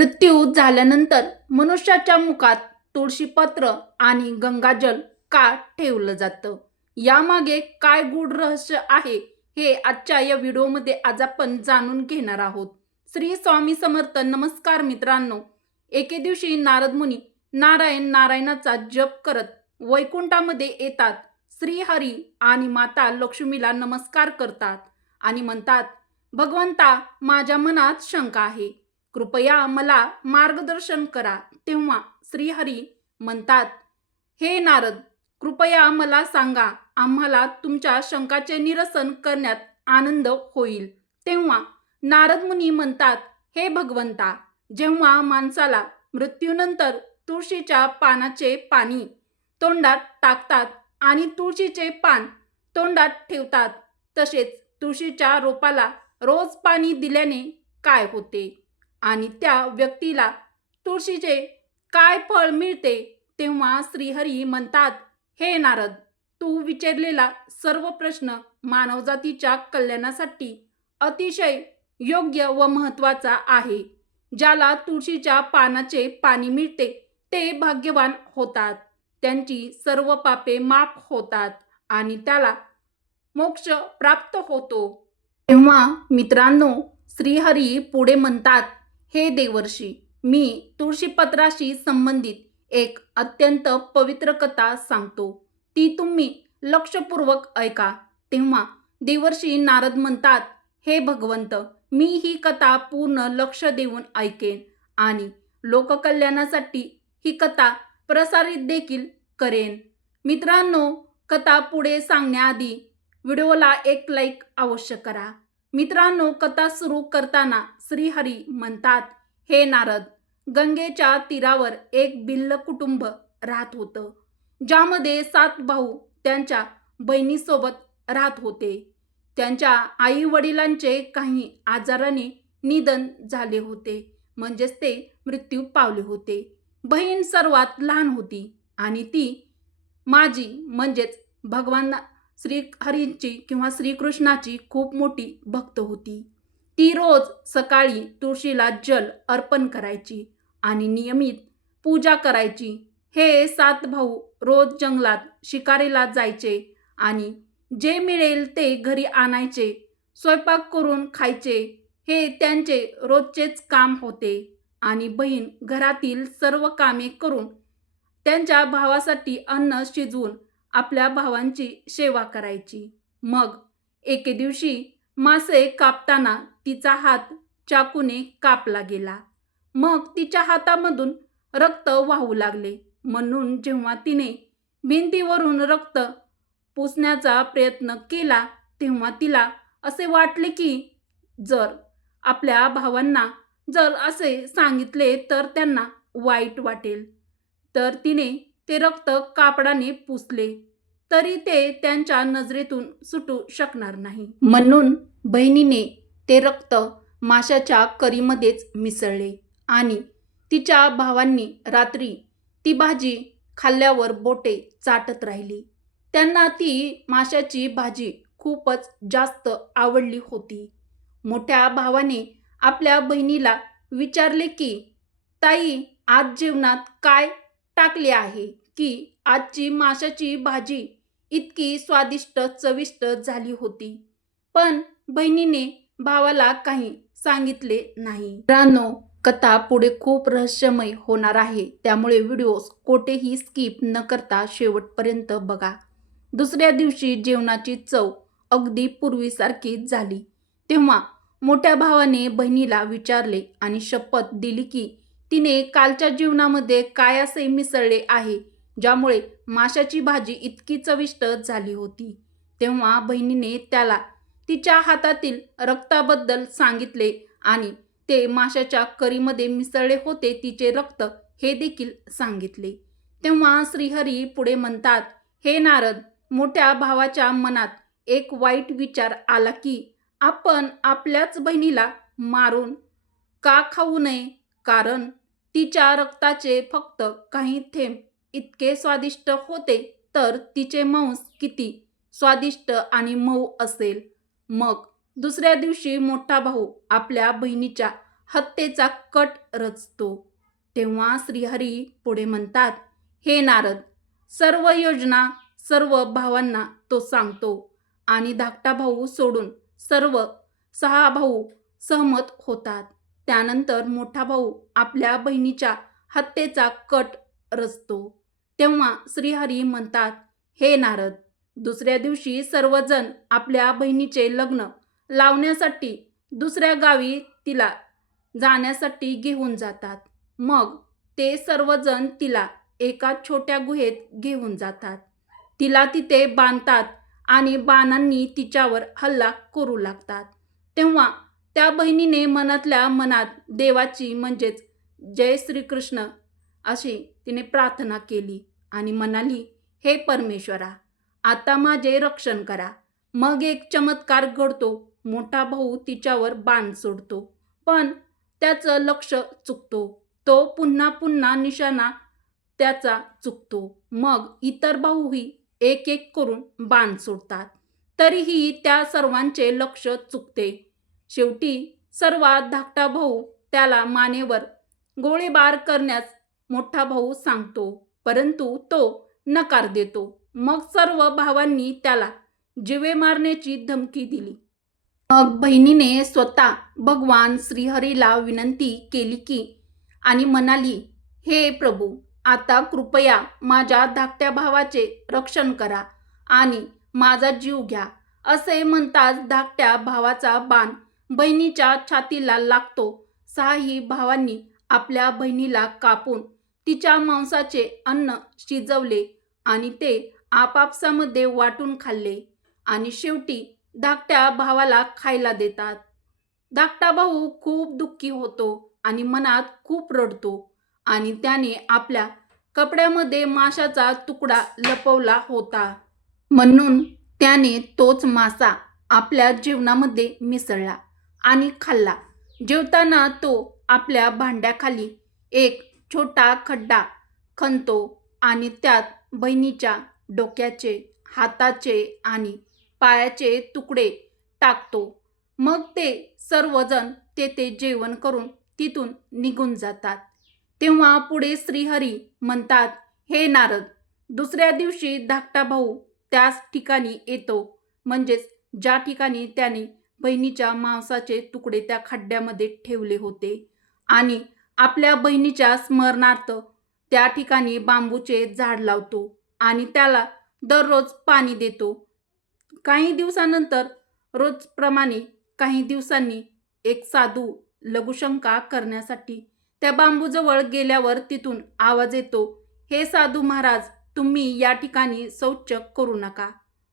मृत्यू झाल्यानंतर मनुष्याच्या मुखात तुळशीपत्र आणि गंगाजल का ठेवलं जातं? यामागे काय गूढ रहस्य आहे हे आजच्या या व्हिडिओमध्ये आज आपण जाणून घेणार आहोत. श्री स्वामी समर्थ नमस्कार मित्रांनो. एके दिवशी नारद मुनी नारायण नारायणाचा जप करत वैकुंठामध्ये येतात. श्रीहरी आणि माता लक्ष्मीला नमस्कार करतात आणि म्हणतात भगवंता माझ्या मनात शंका आहे. कृपया मला मार्गदर्शन करा तेव्हा श्रीहरी म्हणतात हे नारद कृपया मला सांगा आम्हाला तुमच्या शंकाचे निरसन करण्यात आनंद होईल. तेव्हा नारद मुनी म्हणतात हे भगवंता जेव्हा माणसाला मृत्यूनंतर तुळशीच्या पानाचे पाणी तोंडात टाकतात आणि तुळशीचे पान तोंडात ठेवतात तसेच तुळशीच्या रोपाला रोज पाणी दिल्याने काय होते? आणि त्या व्यक्तीला तुळशीचे काय फळ मिळते तेव्हा श्रीहरी म्हणतात हे नारद तू विचारलेला सर्व प्रश्न मानवजातीच्या कल्याणासाठी अतिशय योग्य व महत्त्वाचा आहे. ज्याला तुळशीच्या पानाचे पाणी मिळते ते भाग्यवान होतात. त्यांची सर्व पापे माफ होतात आणि त्याला मोक्ष प्राप्त होतो. तेव्हा मित्रांनो श्रीहरी पुढे म्हणतात हे देवर्षी मी तुळशीपत्राशी संबंधित एक अत्यंत पवित्र कथा सांगतो. ती तुम्ही लक्षपूर्वक ऐका. तेव्हा देवर्षी नारद म्हणतात हे भगवंत मी ही कथा पूर्ण लक्ष देऊन ऐकेन आणि लोककल्याणासाठी ही कथा प्रसारित देखील करेन. मित्रांनो कथा पुढे सांगण्याआधी व्हिडिओला एक लाईक अवश्य करा. मित्रांनो कथा सुरू करताना श्रीहरी म्हणतात हे नारद गंगेच्या तीरावर एक बिल्ल कुटुंब राहत होतं ज्यामध्ये सात भाऊ त्यांच्या बहिणीसोबत राहत होते. त्यांच्या आई वडिलांचे काही आजाराने निधन झाले होते म्हणजेच ते मृत्यू पावले होते. बहीण सर्वात लहान होती आणि ती माझी म्हणजेच भगवान श्री हरींची किंवा श्रीकृष्णाची खूप मोठी भक्त होती. ती रोज सकाळी तुळशीला जल अर्पण करायची आणि नियमित पूजा करायची. हे सात भाऊ रोज जंगलात शिकारीला जायचे आणि जे मिळेल ते घरी आणायचे स्वयंपाक करून खायचे. हे त्यांचे रोजचेच काम होते आणि बहीण घरातील सर्व कामे करून त्यांच्या भावासाठी अन्न शिजवून आपल्या भावांची सेवा करायची. मग एके दिवशी मासे कापताना तिचा हात चाकूने कापला गेला. मग तिच्या हातामधून रक्त वाहू लागले. म्हणून जेव्हा तिने भिंतीवरून रक्त पुसण्याचा प्रयत्न केला तेव्हा तिला असे वाटले की जर आपल्या भावांना जर असे सांगितले तर त्यांना वाईट वाटेल. तर तिने ते रक्त कापडाने पुसले. तरी ते त्यांच्या नजरेतून सुटू शकणार नाही. म्हणून बहिणीने ते रक्त माशाच्या करीमध्येच मिसळले आणि तिच्या भावांनी रात्री ती भाजी खाल्ल्यावर बोटे चाटत राहिली. त्यांना ती माशाची भाजी खूपच जास्त आवडली होती. मोठ्या भावाने आपल्या बहिणीला विचारले की ताई आज जेवणात काय टाकले आहे की आजची माशाची भाजी इतकी स्वादिष्ट चविष्ट झाली होती? पण बहिणीने भावाला काही सांगितले नाही. मित्रांनो कथा पुढे खूप रहस्यमय होणार आहे. त्यामुळे व्हिडिओ कोठेही स्किप न करता शेवटपर्यंत बघा. दुसऱ्या दिवशी जेवणाची चव अगदी पूर्वीसारखीच झाली. तेव्हा मोठ्या भावाने बहिणीला विचारले आणि शपथ दिली की तिने कालच्या जीवनामध्ये काय असे मिसळले आहे ज्यामुळे माशाची भाजी इतकी चविष्ट झाली होती? तेव्हा बहिणीने त्याला तिच्या हातातील रक्ताबद्दल सांगितले आणि ते माशाच्या करीमध्ये मिसळले होते तिचे रक्त हे देखील सांगितले. तेव्हा श्रीहरी पुढे म्हणतात हे नारद मोठ्या भावाच्या मनात एक वाईट विचार आला की आपण आपल्याच बहिणीला मारून का खाऊ नये? कारण तिच्या रक्ताचे फक्त काही थेंब इतके स्वादिष्ट होते तर तिचे मांस किती स्वादिष्ट आणि मऊ असेल. मग दुसऱ्या दिवशी मोठा भाऊ आपल्या बहिणीच्या हत्येचा कट रचतो. तेव्हा श्रीहरी पुढे म्हणतात हे नारद सर्व योजना सर्व भावांना तो सांगतो आणि धाकटा भाऊ सोडून सर्व सहा भाऊ सहमत होतात. त्यानंतर मोठा भाऊ आपल्या बहिणीच्या हत्येचा कट रचतो. तेव्हा श्रीहरी म्हणतात हे नारद दुसऱ्या दिवशी सर्वजण आपल्या बहिणीचे लग्न लावण्यासाठी दुसऱ्या गावी तिला जाण्यासाठी घेऊन जातात. मग ते सर्वजण तिला एका छोट्या गुहेत घेऊन जातात. तिला तिथे बांधतात आणि बाणांनी तिच्यावर हल्ला करू लागतात. तेव्हा त्या बहिणीने मनातल्या मनात देवाची म्हणजेच जय श्रीकृष्ण अशी तिने प्रार्थना केली आणि म्हणाली हे परमेश्वरा आता माझे रक्षण करा. मग एक चमत्कार घडतो. मोठा भाऊ तिच्यावर बाण सोडतो. पण त्याचं लक्ष चुकतो. तो पुन्हा पुन्हा निशाणा त्याचा चुकतो. मग इतर भाऊही एक एक करून बाण सोडतात. तरीही त्या सर्वांचे लक्ष चुकते. शेवटी सर्वात धाकटा भाऊ त्याला मानेवर गोळीबार करण्यास मोठा भाऊ सांगतो. परंतु तो नकार देतो. मग सर्व भावांनी त्याला जिवे मारण्याची धमकी दिली. मग बहिणीने स्वतः भगवान श्रीहरीला विनंती केली की आणि म्हणाली हे प्रभू आता कृपया माझ्या धाकट्या भावाचे रक्षण करा आणि माझा जीव घ्या. असे म्हणताच धाकट्या भावाचा बाण बहिणीच्या छातीला लागतो. सहाही भावांनी आपल्या बहिणीला कापून तिच्या मांसाचे अन्न शिजवले आणि ते आपापसामध्ये वाटून खाल्ले आणि शेवटी धाकट्या भावाला खायला देतात. धाकटा भाऊ खूप दुःखी होतो आणि मनात खूप रडतो आणि त्याने आपल्या कपड्यामध्ये माशाचा तुकडा लपवला होता. म्हणून त्याने तोच मासा आपल्या जेवणामध्ये मिसळला आणि खाल्ला. जेवताना तो आपल्या भांड्याखाली एक छोटा खड्डा खणतो आणि त्यात बहिणीच्या डोक्याचे हाताचे आणि पायाचे तुकडे टाकतो. मग ते सर्वजण तेथे जेवण करून तिथून निघून जातात. तेव्हा पुढे श्रीहरी म्हणतात हे नारद दुसऱ्या दिवशी धाकटा भाऊ त्याच ठिकाणी येतो. म्हणजेच ज्या ठिकाणी त्याने बहिणीच्या मांसाचे तुकडे त्या खड्ड्यामध्ये ठेवले होते आणि आपल्या बहिणीच्या स्मरणार्थ त्या ठिकाणी बांबूचे झाड लावतो. आणि त्याला दररोज पाणी देतो. काही दिवसानंतर रोजप्रमाणे काही दिवसांनी एक साधू लघुशंका करण्यासाठी त्या बांबूजवळ गेल्यावर तिथून आवाज येतो हे साधू महाराज तुम्ही या ठिकाणी शौच करू नका.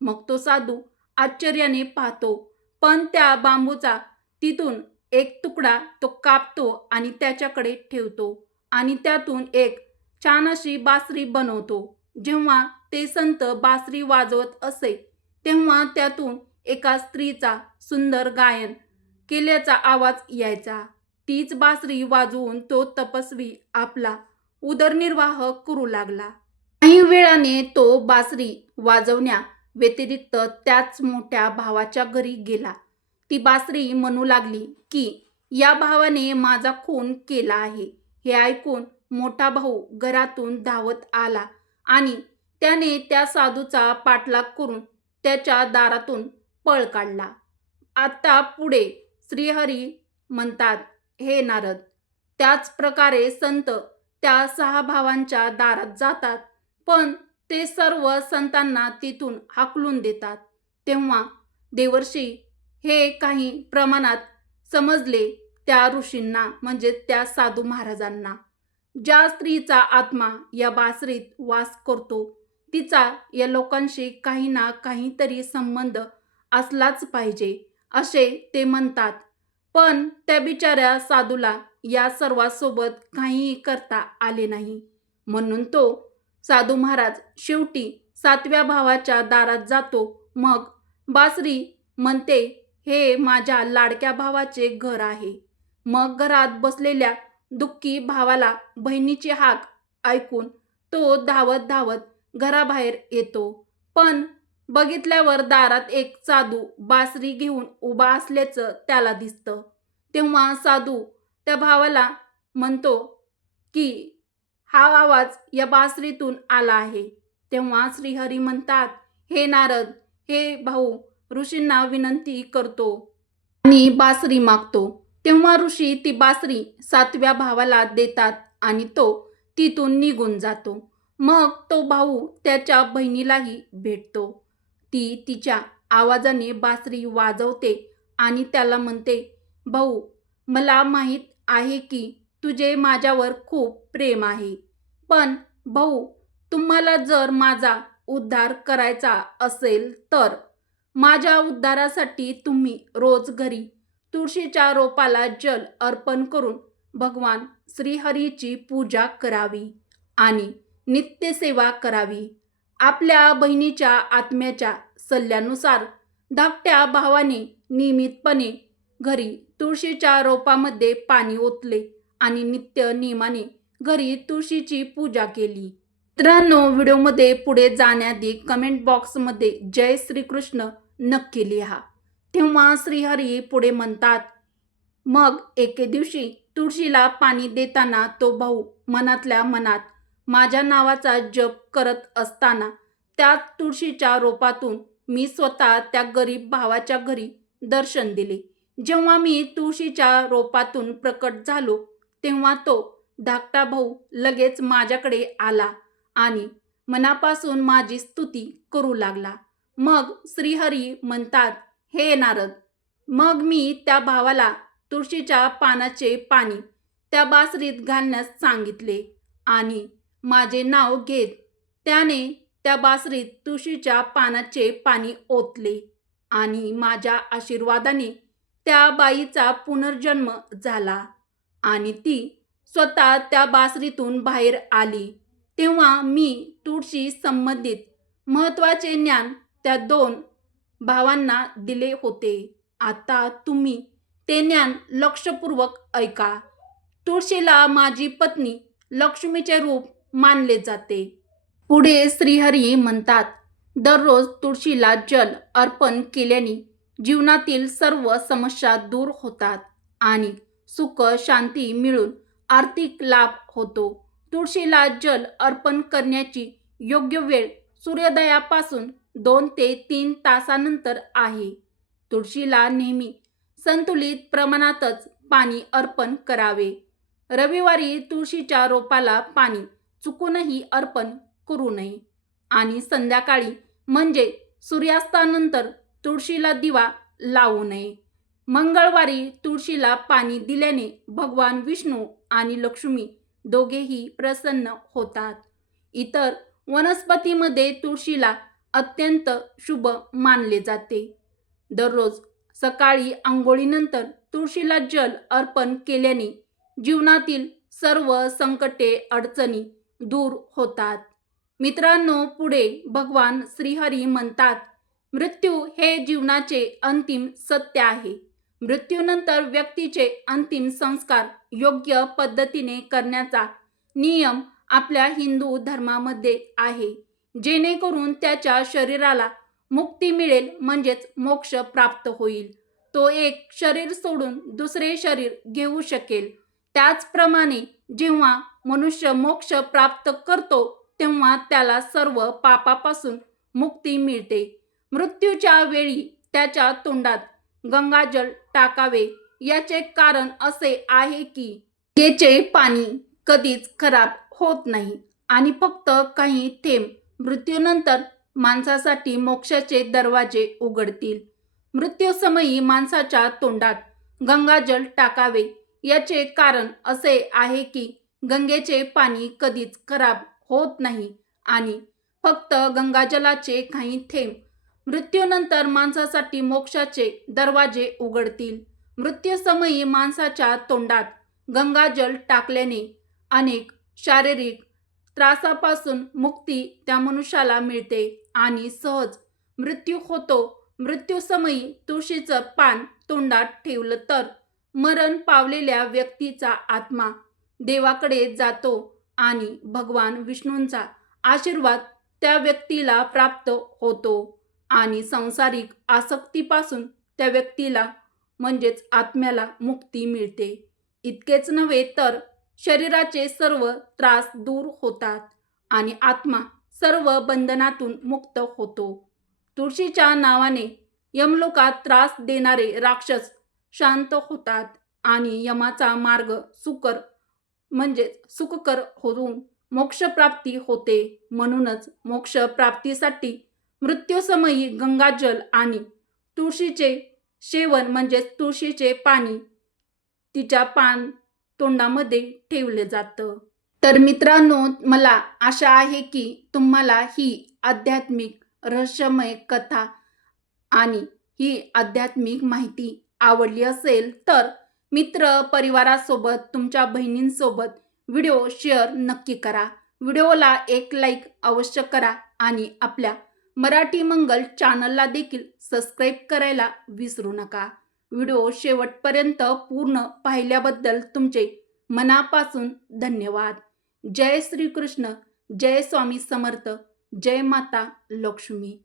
मग तो साधू आश्चर्याने पाहतो पण त्या बांबूचा तिथून एक तुकडा तो कापतो आणि त्याच्याकडे ठेवतो आणि त्यातून एक छान अशी बासरी बनवतो. जेव्हा ते संत बासरी वाजवत असे तेव्हा त्यातून एका स्त्रीचा सुंदर गायन केल्याचा आवाज यायचा. तीच बासरी वाजवून तो तपस्वी आपला उदरनिर्वाह करू लागला. काही वेळाने तो बासरी वाजवण्या व्यतिरिक्त त्याच मोठ्या भावाच्या घरी गेला. ती बासरी म्हणू लागली की या भावाने माझा खून केला आहे. हे ऐकून मोठा भाऊ घरातून धावत आला. आणि त्याने त्या साधूचा पाठलाग करून त्याच्या दारातून पळ काढला. आता पुढे श्रीहरी म्हणतात हे नारद त्याच प्रकारे संत त्या सहा भावांच्या दारात जातात पण ते सर्व संतांना तिथून हाकलून देतात. तेव्हा देवर्षी हे काही प्रमाणात समजले त्या ऋषींना म्हणजे त्या साधू महाराजांना. ज्या स्त्रीचा आत्मा या बासरीत वास करतो तिचा या लोकांशी काही ना काहीतरी संबंध असलाच पाहिजे असे ते म्हणतात. पण त्या बिचाऱ्या साधूला या सर्वांसोबत काहीही करता आले नाही. म्हणून तो साधू महाराज शेवटी सातव्या भावाच्या दारात जातो. मग बासरी म्हणते हे माझ्या लाडक्या भावाचे घर आहे. मग घरात बसलेल्या दुःखी भावाला बहिणीची हाक ऐकून तो धावत धावत घराबाहेर येतो. पण बघितल्यावर दारात एक साधू बासरी घेऊन उभा असल्याचं त्याला दिसतं. तेव्हा साधू त्या भावाला म्हणतो की हा आवाज या बासरीतून आला आहे. तेव्हा श्रीहरी म्हणतात हे नारद हे भाऊ ऋषींना विनंती करतो. आणि बासरी मागतो. तेव्हा ऋषी ती बासरी सातव्या भावाला देतात आणि तो तिथून निघून जातो. मग तो भाऊ त्याच्या बहिणीलाही भेटतो. ती तिच्या आवाजाने बासरी वाजवते आणि त्याला म्हणते भाऊ मला माहीत आहे की तुझे माझ्यावर खूप प्रेम आहे. पण भाऊ तुम्हाला जर माझा उद्धार करायचा असेल तर माझ्या उद्धारासाठी तुम्ही रोज घरी तुळशीच्या रोपाला जल अर्पण करून भगवान श्रीहरीची पूजा करावी आणि नित्यसेवा करावी. आपल्या बहिणीच्या आत्म्याच्या सल्ल्यानुसार धाकट्या भावाने नियमितपणे घरी तुळशीच्या रोपामध्ये पाणी ओतले आणि नित्य नियमाने घरी तुळशीची पूजा केली. मित्रांनो व्हिडिओमध्ये पुढे जाण्याआधी कमेंट बॉक्समध्ये जय श्रीकृष्ण नक्की लिहा. तेव्हा श्रीहरी पुढे म्हणतात मग एके दिवशी तुळशीला पाणी देताना तो भाऊ मनातल्या मनात माझ्या नावाचा जप करत असताना त्या तुळशीच्या रोपातून मी स्वतः त्या गरीब भावाच्या घरी दर्शन दिले. जेव्हा मी तुळशीच्या रोपातून प्रकट झालो तेव्हा तो धाकटा भाऊ लगेच माझ्याकडे आला आणि मनापासून माझी स्तुती करू लागला. मग श्रीहरी म्हणतात हे नारद मग मी त्या भावाला तुळशीच्या पानाचे पाणी त्या बासरीत घालण्यास सांगितले आणि माझे नाव घेत त्याने त्या बासरीत तुळशीच्या पानाचे पाणी ओतले आणि माझ्या आशीर्वादाने त्या बाईचा पुनर्जन्म झाला आणि ती स्वतः त्या बासरीतून बाहेर आली. तेव्हा मी तुळशी संबंधित महत्त्वाचे ज्ञान त्या दोन भावांना दिले होते. आता तुम्ही ते ज्ञान लक्षपूर्वक ऐका. तुळशीला माझी पत्नी लक्ष्मीचे रूप मानले जाते. पुढे श्रीहरी म्हणतात दररोज तुळशीला जल अर्पण केल्याने जीवनातील सर्व समस्या दूर होतात आणि सुख शांती मिळून आर्थिक लाभ होतो. तुळशीला जल अर्पण करण्याची योग्य वेळ सूर्योदयापासून दोन ते तीन तासानंतर आहे. तुळशीला नेहमी संतुलित प्रमाणातच पाणी अर्पण करावे. रविवारी तुळशीच्या रोपाला पाणी चुकूनही अर्पण करू नये. आणि संध्याकाळी म्हणजे सूर्यास्तानंतर तुळशीला दिवा लावू नये. मंगळवारी तुळशीला पाणी दिल्याने भगवान विष्णू आणि लक्ष्मी दोघेही प्रसन्न होतात. इतर वनस्पतीमध्ये तुळशीला अत्यंत शुभ मानले जाते. दररोज सकाळी आंघोळीनंतर तुळशीला जल अर्पण केल्याने जीवनातील सर्व संकटे अडचणी दूर होतात. मित्रांनो पुढे भगवान श्रीहरी म्हणतात मृत्यू हे जीवनाचे अंतिम सत्य आहे. मृत्यूनंतर व्यक्तीचे अंतिम संस्कार योग्य पद्धतीने करण्याचा नियम आपल्या हिंदू धर्मामध्ये आहे. जेणेकरून त्याच्या शरीराला मुक्ती मिळेल म्हणजेच मोक्ष प्राप्त होईल. तो एक शरीर सोडून दुसरे शरीर घेऊ शकेल. त्याचप्रमाणे जेव्हा मनुष्य मोक्ष प्राप्त करतो तेव्हा त्याला सर्व पापापासून मुक्ती मिळते. मृत्यूच्या वेळी त्याच्या तोंडात गंगाजल टाकावे याचे कारण असे आहे की याचे पाणी कधीच खराब होत नाही आणि फक्त काही थेंब मृत्यूनंतर माणसासाठी मोक्षाचे दरवाजे उघडतील. मृत्यूसमयी माणसाच्या तोंडात गंगाजल टाकावे याचे कारण असे आहे की गंगेचे पाणी कधीच खराब होत नाही आणि फक्त गंगाजलाचे काही थेंब मृत्यूनंतर माणसासाठी मोक्षाचे दरवाजे उघडतील. मृत्यूसमयी माणसाच्या तोंडात गंगाजल टाकल्याने अनेक शारीरिक त्रासापासून मुक्ती त्या मनुष्याला मिळते आणि सहज मृत्यू होतो. मृत्यूसमयी तुळशीचं पान तोंडात ठेवलं तर मरण पावलेल्या व्यक्तीचा आत्मा देवाकडे जातो आणि भगवान विष्णूंचा आशीर्वाद त्या व्यक्तीला प्राप्त होतो आणि सांसारिक आसक्तीपासून त्या व्यक्तीला म्हणजेच आत्म्याला मुक्ती मिळते. इतकेच नव्हे तर शरीराचे सर्व त्रास दूर होतात आणि आत्मा सर्व बंधनातून मुक्त होतो. तुळशीच्या नावाने यमलोकात त्रास देणारे राक्षस शांत होतात आणि यमाचा मार्ग सुकर म्हणजे सुखकर होऊन मोक्षप्राप्ती होते. म्हणूनच मोक्षप्राप्तीसाठी मृत्यूसमयी गंगाजल आणि तुळशीचे सेवन म्हणजेच तुळशीचे पाणी तिच्या पान तोंडामध्ये ठेवलं जातं. तर मित्रांनो मला आशा आहे की तुम्हाला ही आध्यात्मिक रहस्यमय कथा आणि ही आध्यात्मिक माहिती आवडली असेल तर मित्र परिवारासोबत तुमच्या बहिणींसोबत व्हिडिओ शेअर नक्की करा. व्हिडिओला एक लाईक अवश्य करा आणि आपल्या मराठी मंगल चॅनलला देखील सबस्क्राईब करायला विसरू नका. व्हिडिओ शेवटपर्यंत पूर्ण पाहिल्याबद्दल तुमचे मनापासून धन्यवाद. जय श्रीकृष्ण जय स्वामी समर्थ जय माता लक्ष्मी.